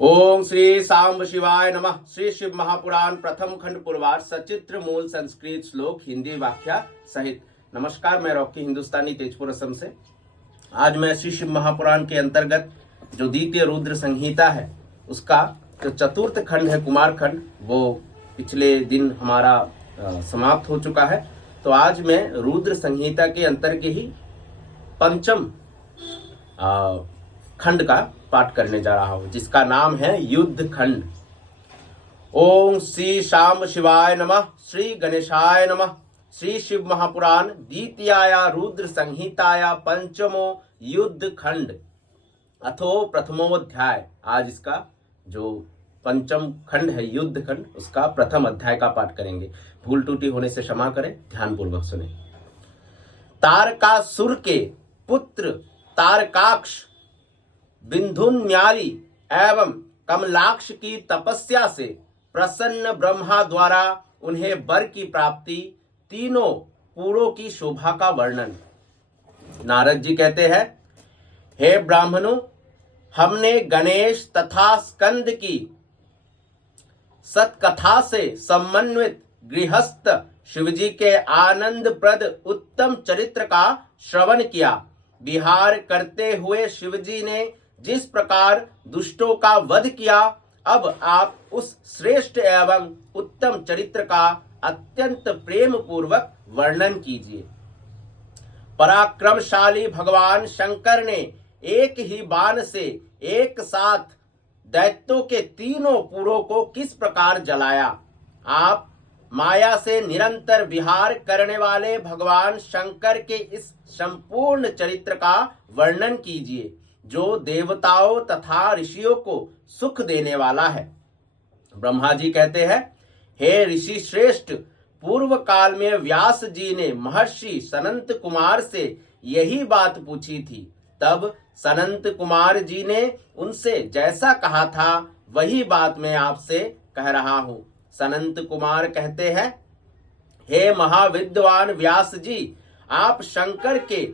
ओम श्री सांब शिवाय नमः। श्री शिव महापुराण प्रथम खंड पूर्वार्ध सचित्र मूल संस्कृत श्लोक हिंदी व्याख्या सहित। नमस्कार, मैं रॉकी हिंदुस्तानी तेजपुर असम से। आज मैं श्री शिव महापुराण के अंतर्गत जो द्वितीय रुद्र संहिता है उसका जो चतुर्थ खंड है कुमार खंड, वो पिछले दिन हमारा समाप्त हो चुका है। तो आज मैं रुद्र संहिता के अंतर्गत ही पंचम खंड का पाठ करने जा रहा हूं, जिसका नाम है युद्ध खंड। ओम श्री शाम शिवाय नमः। श्री गणेशाय नमः। श्री शिव महापुराण द्वितीयाया रुद्र संहिताया पंचमो युद्ध खंड अथो प्रथमोध्याय। आज इसका जो पंचम खंड है युद्ध खंड, उसका प्रथम अध्याय का पाठ करेंगे। भूल त्रुटि होने से क्षमा करें, ध्यानपूर्वक सुने। तारकासुर के पुत्र तारकाक्ष बिंधुन्याली एवं कमलाक्ष की तपस्या से प्रसन्न ब्रह्मा द्वारा उन्हें वर की प्राप्ति, तीनों पुरों की शोभा का वर्णन। नारद जी कहते हैं, हे ब्राह्मणों, हमने गणेश तथा स्कंद की सतकथा से समन्वित गृहस्थ शिवजी के आनंद प्रद उत्तम चरित्र का श्रवण किया। विहार करते हुए शिवजी ने जिस प्रकार दुष्टों का वध किया, अब आप उस श्रेष्ठ एवं उत्तम चरित्र का अत्यंत प्रेम पूर्वक वर्णन कीजिए। पराक्रमशाली भगवान शंकर ने एक ही बाण से एक साथ दैत्यों के तीनों पुरों को किस प्रकार जलाया। आप माया से निरंतर विहार करने वाले भगवान शंकर के इस संपूर्ण चरित्र का वर्णन कीजिए, जो देवताओं तथा ऋषियों को सुख देने वाला है। ब्रह्मा जी कहते हैं, हे ऋषि श्रेष्ठ, पूर्व काल में व्यास जी ने महर्षि सनंत कुमार से यही बात पूछी थी। तब सनंत कुमार जी ने उनसे जैसा कहा था वही बात मैं आपसे कह रहा हूं। सनंत कुमार कहते हैं, हे महाविद्वान व्यास जी, आप शंकर के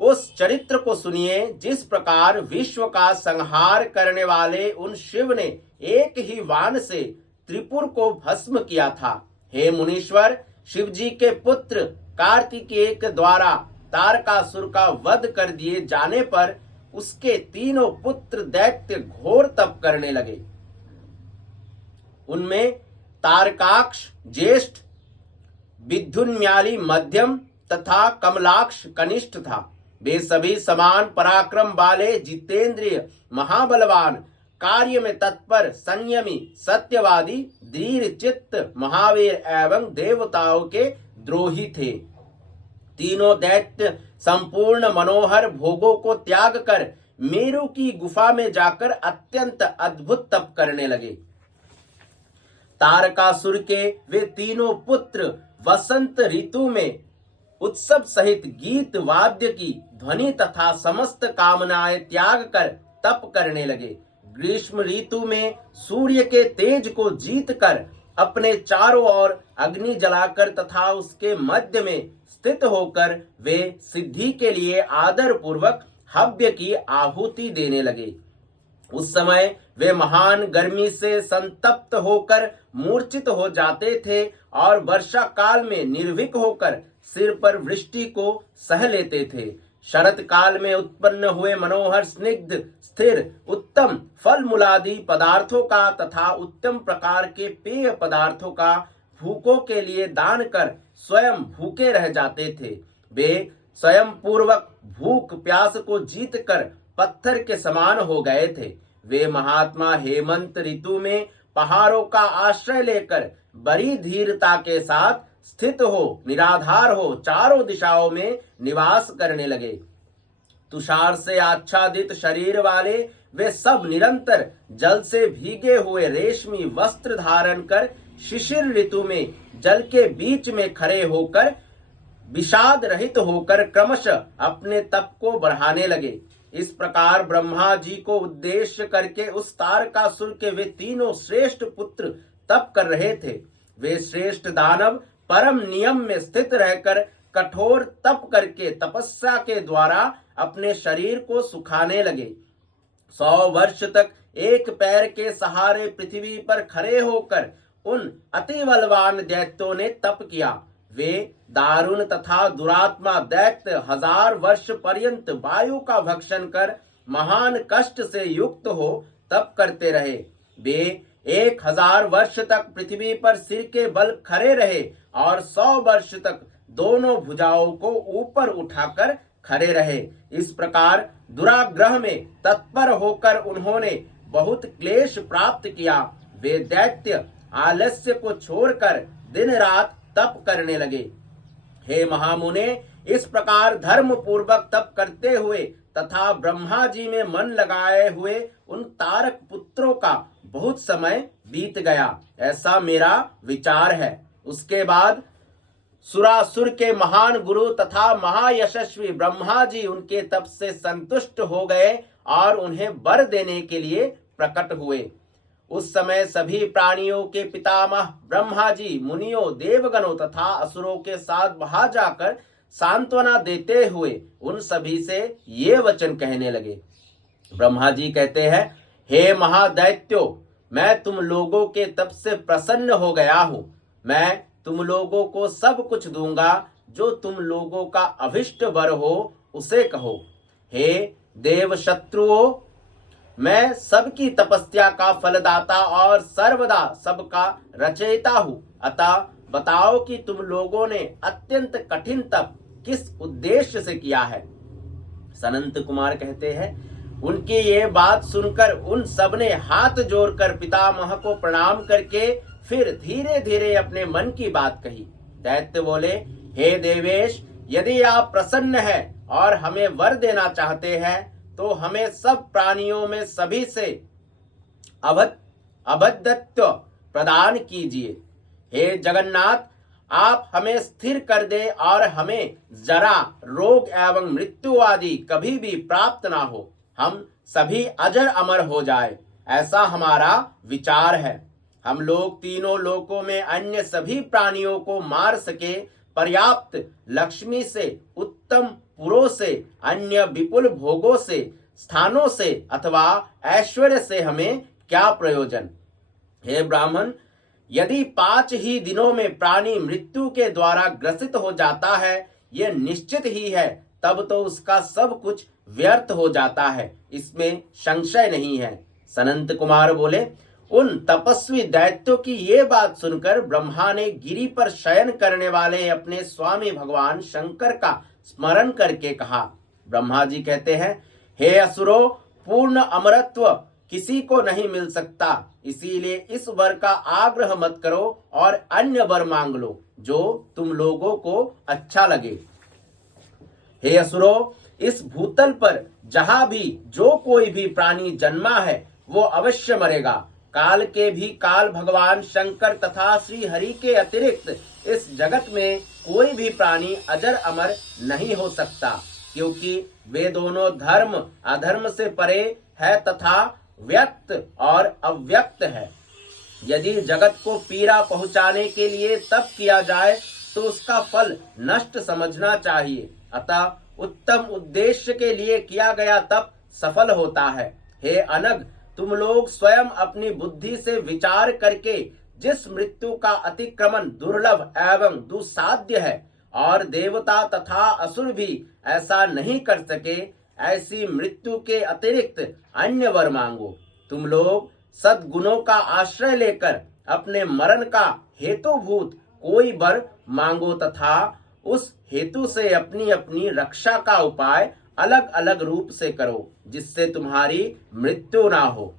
उस चरित्र को सुनिए जिस प्रकार विश्व का संहार करने वाले उन शिव ने एक ही बाण से त्रिपुर को भस्म किया था। हे मुनीश्वर, शिव जी के पुत्र कार्तिकेय के द्वारा तारकासुर का वध कर दिए जाने पर उसके तीनों पुत्र दैत्य घोर तप करने लगे। उनमें तारकाक्ष ज्येष्ठ, विद्युन्याली मध्यम तथा कमलाक्ष कनिष्ठ था। वे सभी समान पराक्रम वाले, जितेंद्रिय, महाबलवान, कार्य में तत्पर, संयमी, सत्यवादी, दृढ़ चित्त, महावीर एवं देवताओं के द्रोही थे। तीनों दैत्य संपूर्ण मनोहर भोगों को त्याग कर मेरु की गुफा में जाकर अत्यंत अद्भुत तप करने लगे। तारकासुर के वे तीनों पुत्र वसंत ऋतु में उत्सव सहित गीत वाद्य की ध्वनि तथा समस्त कामनाएं त्याग कर तप करने लगे। ग्रीष्म ऋतु में सूर्य के तेज को जीत कर अपने चारों ओर अग्नि जलाकर तथा उसके मध्य में स्थित होकर वे सिद्धि के लिए आदर पूर्वक हव्य की आहुति देने लगे। उस समय वे महान गर्मी से संतप्त होकर मूर्छित हो जाते थे और वर्षा काल में निर्भीक होकर सिर पर वृष्टि को सह लेते थे। शरत काल में उत्पन्न हुए मनोहर, स्निग्ध, स्थिर, उत्तम फल मूलादि पदार्थों का तथा उत्तम प्रकार के पेय पदार्थों का भूखों के लिए दान कर स्वयं भूखे रह जाते थे। वे स्वयं पूर्वक भूख प्यास को जीत कर पत्थर के समान हो गए थे। वे महात्मा हेमंत ऋतु में पहाड़ों का आश्रय लेकर बड़ी धीरता के साथ स्थित हो, निराधार हो, चारों दिशाओं में निवास करने लगे। तुषार से आच्छादित शरीर वाले वे सब निरंतर जल से भीगे हुए रेशमी वस्त्र धारण कर शिशिर ऋतु में जल के बीच में खड़े होकर विषाद रहित होकर क्रमशः अपने तप को बढ़ाने लगे। इस प्रकार ब्रह्मा जी को उद्देश्य करके उस तारकासुर के वे तीनों श्रेष्ठ पुत्र तप कर रहे थे। वे श्रेष्ठ दानव परम नियम में स्थित रहकर कठोर तप करके तपस्या के द्वारा अपने शरीर को सुखाने लगे। 100 वर्ष तक एक पैर के सहारे पृथ्वी पर खड़े होकर उन अति बलवान दैत्यों ने तप किया। वे दारुण तथा दुरात्मा दैत्य 1000 वर्ष पर्यंत वायु का भक्षण कर महान कष्ट से युक्त हो तप करते रहे। वे 1000 वर्ष तक पृथ्वी पर सिर के बल खड़े रहे और 100 वर्ष तक दोनों भुजाओं को ऊपर उठाकर खड़े रहे। इस प्रकार दुराग्रह में तत्पर होकर उन्होंने बहुत क्लेश प्राप्त किया। वे दैत्य आलस्य को छोड़कर दिन रात तप करने लगे। हे महामुने, इस प्रकार धर्म पूर्वक तप करते हुए तथा ब्रह्मा जी में मन लगाए हुए उन तारक पुत्रों का बहुत समय बीत गया, ऐसा मेरा विचार है। उसके बाद सुरासुर के महान गुरु तथा महायशस्वी ब्रह्मा जी उनके तप से संतुष्ट हो गए और उन्हें वर देने के लिए प्रकट हुए। उस समय सभी प्राणियों के पितामह ब्रह्मा जी मुनियों, देवगणों तथा असुरों के साथ वहां जाकर सांत्वना देते हुए उन सभी से ये वचन कहने लगे। ब्रह्मा जी कहते हैं, हे महादैत्यो, मैं तुम लोगों के तप से प्रसन्न हो गया हूं। मैं तुम लोगों को सब कुछ दूंगा, जो तुम लोगों का अभिष्ट वर हो उसे कहो। हे देव शत्रुओं, मैं सबकी तपस्या का फलदाता और सर्वदा सबका रचयिता हूं। अतः बताओ कि तुम लोगों ने अत्यंत कठिन तप किस उद्देश्य से किया है। सनंत कुमार कहते हैं, उनकी ये बात सुनकर उन सब ने हाथ जोड़कर पितामह को प्रणाम करके फिर धीरे धीरे अपने मन की बात कही। दैत्य बोले, हे देवेश, यदि आप प्रसन्न हैं और हमें वर देना चाहते हैं तो हमें सब प्राणियों में सभी से अभद्रत्व प्रदान कीजिए। हे जगन्नाथ, आप हमें स्थिर कर दे और हमें जरा, रोग एवं मृत्यु आदि कभी भी प्राप्त ना हो। हम सभी अजर अमर हो जाए, ऐसा हमारा विचार है। हम लोग तीनों लोकों में अन्य सभी प्राणियों को मार सके, पर्याप्त लक्ष्मी से, उत्तम पुरों से, अन्य विपुल भोगों से, स्थानों से अथवा ऐश्वर्य से हमें क्या प्रयोजन। हे ब्राह्मण, यदि 5 ही दिनों में प्राणी मृत्यु के द्वारा ग्रसित हो जाता है, यह निश्चित ही है, तब तो उसका सब कुछ व्यर्थ हो जाता है, इसमें संशय नहीं है। सनंत कुमार बोले, उन तपस्वी दैत्यों की ये बात सुनकर ब्रह्मा ने गिरी पर शयन करने वाले अपने स्वामी भगवान शंकर का स्मरण करके कहा। ब्रह्मा जी कहते हैं, हे असुरो, पूर्ण अमरत्व किसी को नहीं मिल सकता, इसीलिए इस वर का आग्रह मत करो और अन्य वर मांग लो जो तुम लोगों को अच्छा लगे। हे असुरो, इस भूतल पर जहां भी जो कोई भी प्राणी जन्मा है वो अवश्य मरेगा। काल के भी काल भगवान शंकर तथा श्री हरि के अतिरिक्त इस जगत में कोई भी प्राणी अजर अमर नहीं हो सकता, क्योंकि वे दोनों धर्म अधर्म से परे है तथा व्यक्त और अव्यक्त है। यदि जगत को पीड़ा पहुंचाने के लिए तप किया जाए तो उसका फल नष्ट समझना चाहिए। अतः उत्तम उद्देश्य के लिए किया गया तप सफल होता है। हे अनग, तुम लोग स्वयं अपनी बुद्धि से विचार करके जिस मृत्यु का अतिक्रमण दुर्लभ एवं दुस्साध्य है और देवता तथा असुर भी ऐसा नहीं कर सके, ऐसी मृत्यु के अतिरिक्त अन्य वर मांगो। तुम लोग सद्गुणों का आश्रय लेकर अपने मरण का हेतुभूत कोई वर मांगो तथा उस हेतु से अपनी अपनी रक्षा का उपाय अलग अलग रूप से करो, जिससे तुम्हारी मृत्यु ना हो।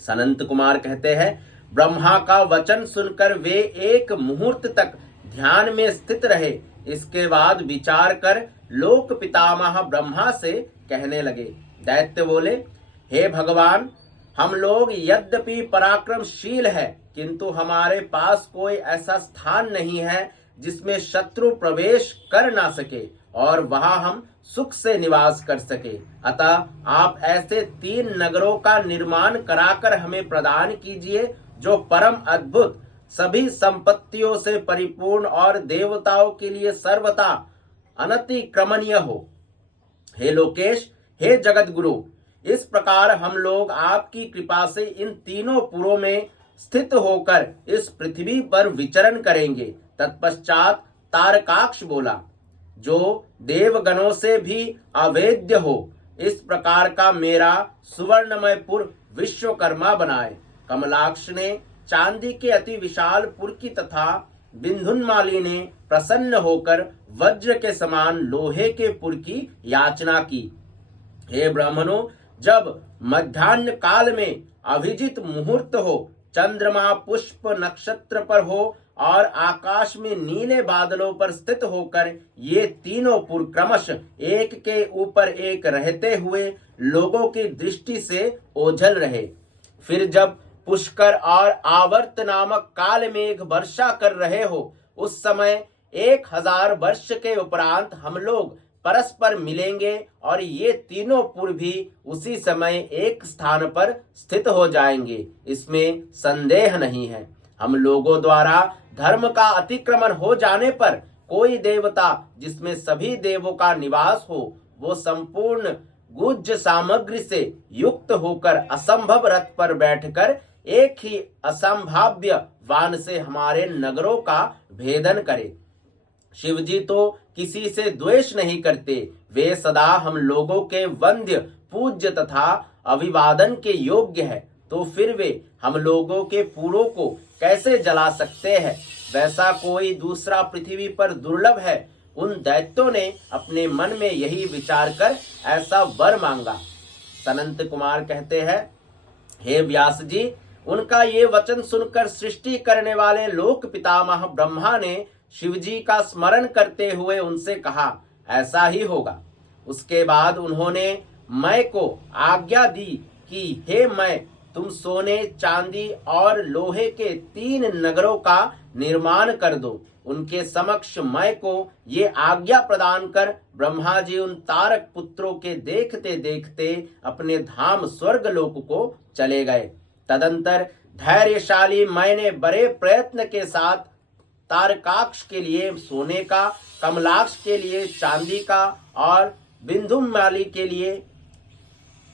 सनंत कुमार कहते हैं, ब्रह्मा का वचन सुनकर वे एक मुहूर्त तक ध्यान में स्थित रहे। इसके बाद विचार कर लोक पितामह ब्रह्मा से कहने लगे। दैत्य बोले, हे भगवान, हम लोग यद्यपि पराक्रमशील है, किंतु हमारे पास कोई ऐसा स्थान नहीं है जिसमें शत्रु प्रवेश कर ना सके और वहां हम सुख से निवास कर सके। अतः आप ऐसे 3 नगरों का निर्माण कराकर हमें प्रदान कीजिए, जो परम अद्भुत, सभी संपत्तियों से परिपूर्ण और देवताओं के लिए सर्वथा अनतिक्रमणीय हो। हे लोकेश, हे जगत गुरु, इस प्रकार हम लोग आपकी कृपा से इन तीनों पुरों में स्थित होकर इस पृथ्वी पर विचरण करेंगे। तत्पश्चात तारकाक्ष बोला, जो देवगणों से भी अवेद्य हो, इस प्रकार का मेरा सुवर्णमय पुर विश्वकर्मा बनाए। कमलाक्ष ने चांदी के अति विशाल पुर की तथा बिंधुनमाली ने प्रसन्न होकर वज्र के समान लोहे के पुर की याचना की। हे ब्राह्मणों, जब मध्याह्न काल में अभिजित मुहूर्त हो, चंद्रमा पुष्प नक्षत्र पर हो और आकाश में नीले बादलों पर स्थित होकर ये तीनों पुर क्रमश एक के ऊपर एक रहते हुए लोगों की दृष्टि से ओझल रहे। फिर जब पुष्कर और आवर्त नामक काल मेघ वर्षा कर रहे हो, उस समय 1000 वर्ष के उपरांत हम लोग परस्पर मिलेंगे और ये तीनों पुर भी उसी समय एक स्थान पर स्थित हो जाएंगे, इसमें संदेह नहीं है। हम लोगों द्वारा धर्म का अतिक्रमण हो जाने पर कोई देवता जिसमें सभी देवों का निवास हो, वो संपूर्ण गुज्ज सामग्री से युक्त होकर असंभव रथ पर बैठकर एक ही असंभाव्य वान से हमारे नगरों का भेदन करे। शिवजी तो किसी से द्वेष नहीं करते, वे सदा हम लोगों के वंद्य पूज्य तथा अभिवादन के योग्य है, तो फिर वे हम लोगों के पुरों को कैसे जला सकते हैं? वैसा कोई दूसरा पृथ्वी पर दुर्लभ है। उन दैत्यों ने अपने मन में यही विचार कर ऐसा वर मांगा। सनंत कुमार कहते हैं, हे व्यास जी, उनका ये वचन सुनकर सृष्टि करने वाले लोक पितामह ब्रह्मा ने शिवजी का स्मरण करते हुए उनसे कहा, ऐसा ही होगा। उसके बाद उन्होंने मैं को आज्ञा दी कि हे मैं, तुम सोने चांदी और लोहे के 3 नगरों का निर्माण कर दो। उनके समक्ष मैं को ये आज्ञा प्रदान कर ब्रह्मा जी उन तारक पुत्रों के देखते देखते अपने धाम स्वर्गलोक को चले गए। तदंतर धैर्यशाली मैंने बड़े प्रयत्न के साथ तारकाक्ष के लिए सोने का, कमलाक्ष के लिए चांदी का और बिंदुमाली के लिए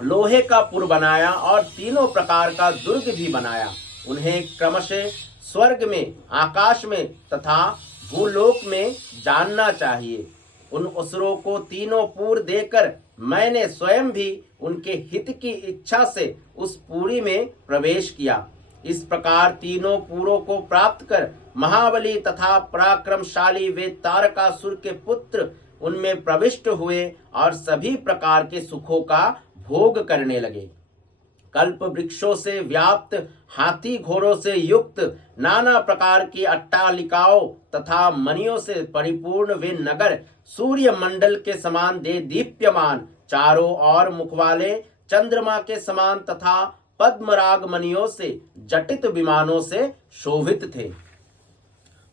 लोहे का पुर बनाया और तीनों प्रकार का दुर्ग भी बनाया। उन्हें क्रमशः स्वर्ग में, आकाश में तथा भूलोक में जानना चाहिए। उन असुरों को तीनों पुर देकर मैंने स्वयं भी उनके हित की इच्छा से उस पुरी में प्रवेश किया। इस प्रकार तीनों पुरों को प्राप्त कर महाबली तथा पराक्रमशाली वे तारकासुर के पुत्र उनमें प्रविष्ट हुए और सभी प्रकार के सुखों का भोग करने लगे। कल्प वृक्षों से व्याप्त, हाथी घोड़ों से युक्त, नाना प्रकार की अट्टालिकाओं तथा मणियों से परिपूर्ण वे नगर सूर्य मंडल के समान दे दीप्यमान, चारों ओर मुख वाले चंद्रमा के समान तथा पद्मराग मणियों से जटित विमानों से शोभित थे।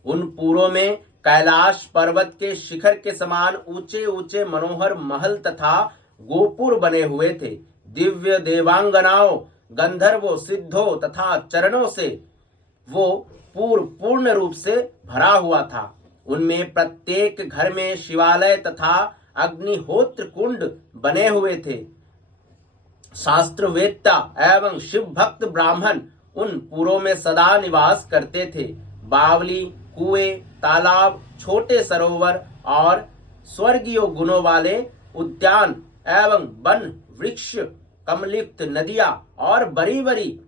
उन पुरों में कैलाश पर्वत के शिखर के समान ऊंचे ऊंचे मनोहर महल तथा गोपुर बने हुए थे। दिव्य देवांगनाओं, गंधर्वों, सिद्धों तथा चरणों से वो पूर्ण रूप से भरा हुआ था। उनमें प्रत्येक घर में शिवालय तथा अग्निहोत्र कुंड बने हुए थे। शास्त्रवेत्ता एवं शिव भक्त ब्राह्मण उन पुरों में सदा निवास करते थे। बावली, कुएं, तालाब, छोटे सरोवर और स्वर्गीय गुणों वाले उद्यान एवं वन वृक्ष, कमलयुक्त नदियां और बड़ी बड़ी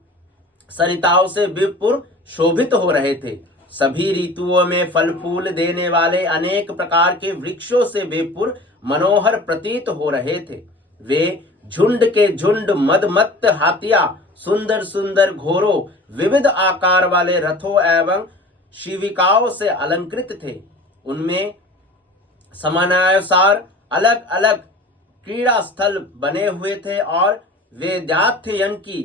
सरिताओं से विपुल शोभित हो रहे थे। सभी ऋतुओं में फल फूल देने वाले अनेक प्रकार के वृक्षों से विपुल मनोहर प्रतीत हो रहे थे। वे झुंड के झुंड मदमत्त हाथियां, सुंदर सुंदर घोड़ों, विविध आकार वाले रथों एवं शिविकाओं से अलंकृत थे। उनमें समानानुसार अलग अलग क्रीड़ा स्थल बने हुए थे और वेदाध्ययन की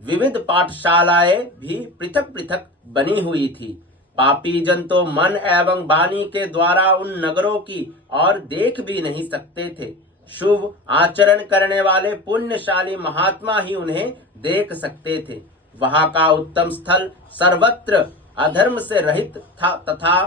विविध पाठशालाएं भी पृथक पृथक बनी हुई थी। पापी जन तो मन एवं वाणी के द्वारा उन नगरों की और देख भी नहीं सकते थे। शुभ आचरण करने वाले पुण्यशाली महात्मा ही उन्हें देख सकते थे। वहां का उत्तम स्थल सर्वत्र अधर्म से रहित था तथा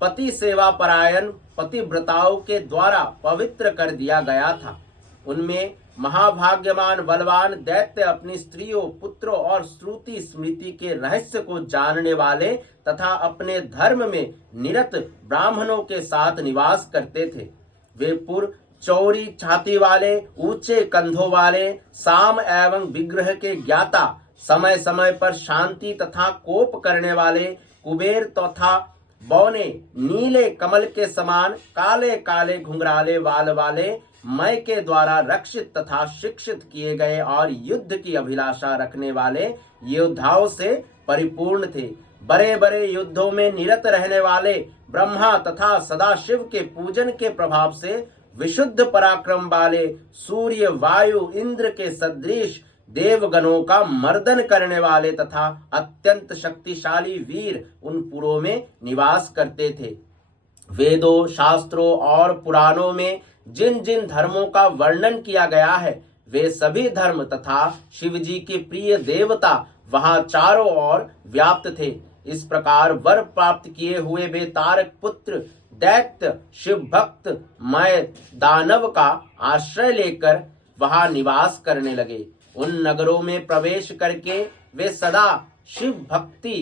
पति सेवा परायण पतिव्रताओं के द्वारा पवित्र कर दिया गया था। उनमें महाभाग्यवान बलवान दैत्य अपनी स्त्रियों, पुत्रों और श्रुति स्मृति के रहस्य को जानने वाले तथा अपने धर्म में निरत ब्राह्मणों के साथ निवास करते थे। वे पुर चौड़ी छाती वाले, ऊंचे कंधों वाले, साम एवं विग्रह के ज्ञाता, समय समय पर शांति तथा कोप करने वाले, कुबेर तथा बौने, नीले कमल के समान काले काले घुंघराले बाल वाले, मैं के द्वारा रक्षित तथा शिक्षित किए गए और युद्ध की अभिलाषा रखने वाले योद्धाओं से परिपूर्ण थे। बड़े बड़े युद्धों में निरत रहने वाले ब्रह्मा तथा सदाशिव के पूजन के प्रभाव से विशुद्ध पराक्रम वाले सूर्य, वायु, इंद्र के सदृश देवगणों का मर्दन करने वाले तथा अत्यंत शक्तिशाली वीर उन पुरों में निवास करते थे। वेदों, शास्त्रों और पुराणों में जिन जिन धर्मों का वर्णन किया गया है, वे सभी धर्म तथा शिव जी के प्रिय देवता वहां चारों ओर व्याप्त थे। इस प्रकार वर प्राप्त किए हुए वे तारक पुत्र दैत्य शिव भक्त मय दानव का आश्रय लेकर वहां निवास करने लगे। उन नगरों में प्रवेश करके वे सदा शिव भक्ति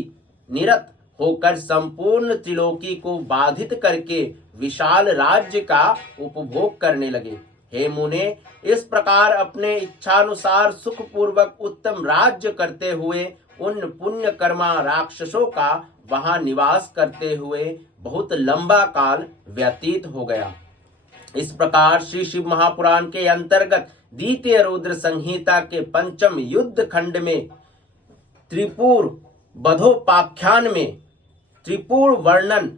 निरत होकर संपूर्ण त्रिलोकी को बाधित करके विशाल राज्य का उपभोग करने लगे। हे मुने, इस प्रकार अपने इच्छानुसार सुख पूर्वक उत्तम राज्य करते हुए उन पुण्य कर्मा राक्षसों का वहां निवास करते हुए बहुत लंबा काल व्यतीत हो गया। इस प्रकार श्री शिव महापुराण के अंतर्गत द्वितीय रुद्र संहिता के पंचम युद्ध खंड में त्रिपुर बधोपाख्यान में त्रिपुर वर्णन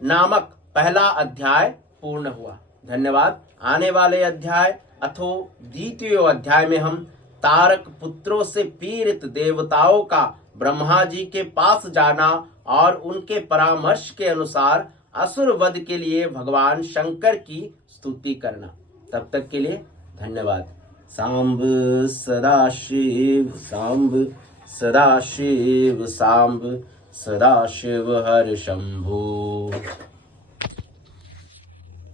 नामक पहला अध्याय पूर्ण हुआ। धन्यवाद। आने वाले अध्याय अथो द्वितीय अध्याय में हम तारक पुत्रों से पीड़ित देवताओं का ब्रह्मा जी के पास जाना और उनके परामर्श के अनुसार असुर वध के लिए भगवान शंकर की स्तुति करना। तब तक के लिए धन्यवाद। सांब सदाशिव, सांब सदाशिव, सांब सदाशिव हर शंभु।